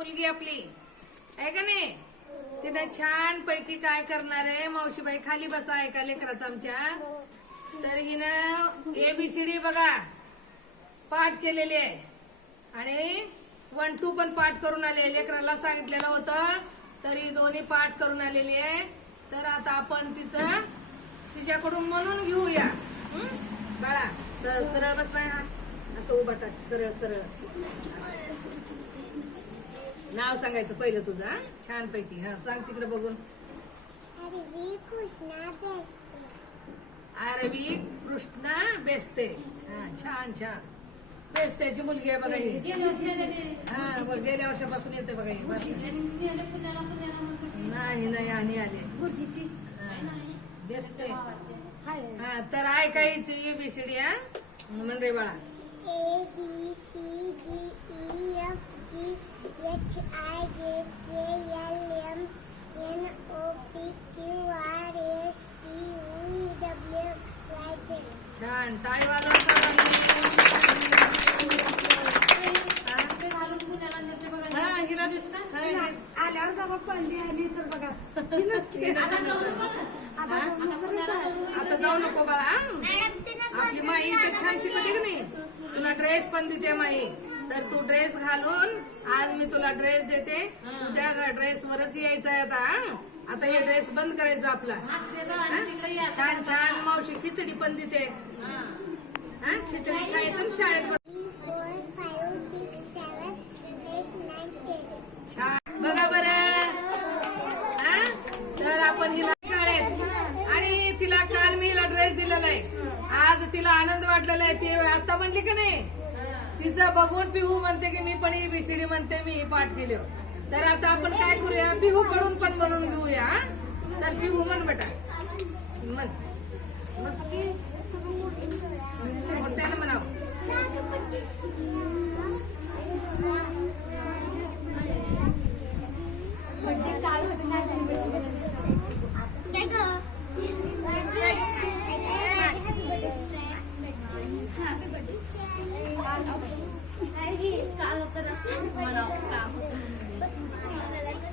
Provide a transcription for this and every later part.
मुलगी आपली आहे का नाही, तिने छान पैकी काय करणार आहे, मावशीबाई खाली बसा ऐका लेकराचं आमच्या. तर हिनं ABCD बघा पाठ केलेली आहे आणि 1 2 पण पाठ करून आले. लेकराला सांगितलेलं होतं तरी दोन्ही पाठ करून आलेली आहे. तर आता आपण तिच्याकडून म्हणून घेऊया. बाळा सरळ बसलाय, असं उभा टाक, सरळ सरळ. नाव सांगायचं पहिलं तुझं छान पैकी. हा सांग तिकडे बघून. आरवी कृष्णा बेस्ते. छान छान. बेस्तेची मुलगी आहे बघा ही. हा बघ गेल्या वर्षापासून येते बघा ही. नाही आणि आले बेस्ते. हा तर ऐकायची ABCD. हा म्हण रे बाळा. छान टाळी वाजवा. हिला दिसत आल्यावर जवळ पडली आली तर बघा. आता जाऊ नको बाळा. आपली माई तर छान शिकवते की नाही. तुला ड्रेस पण देते माई. तर तू ड्रेस घालून आज मी तुला ड्रेस देते. तुझ्या ड्रेस वरच यायचं आहे आता. आता हे ड्रेस बंद करायचं आपला. छान छान मावशी खिचडी पण देते. खिचडी खायचं शाळेत. छान बघा बरं. तर आपण हिला शाळेत आणि तिला काल मी हिला ड्रेस दिलेला आहे. आज तिला आनंद वाटलेला आहे. ती आता म्हणली की नाही, तिचं बघून पिहू म्हणते की मी पण ABCD म्हणते, मी पाठ केले. तर आता आपण काय करूया, पिहू कडून पण म्हणून घेऊया. चल पिहू म्हण बेटा, म्हण मोठ्यानं म्हणावं.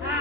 हा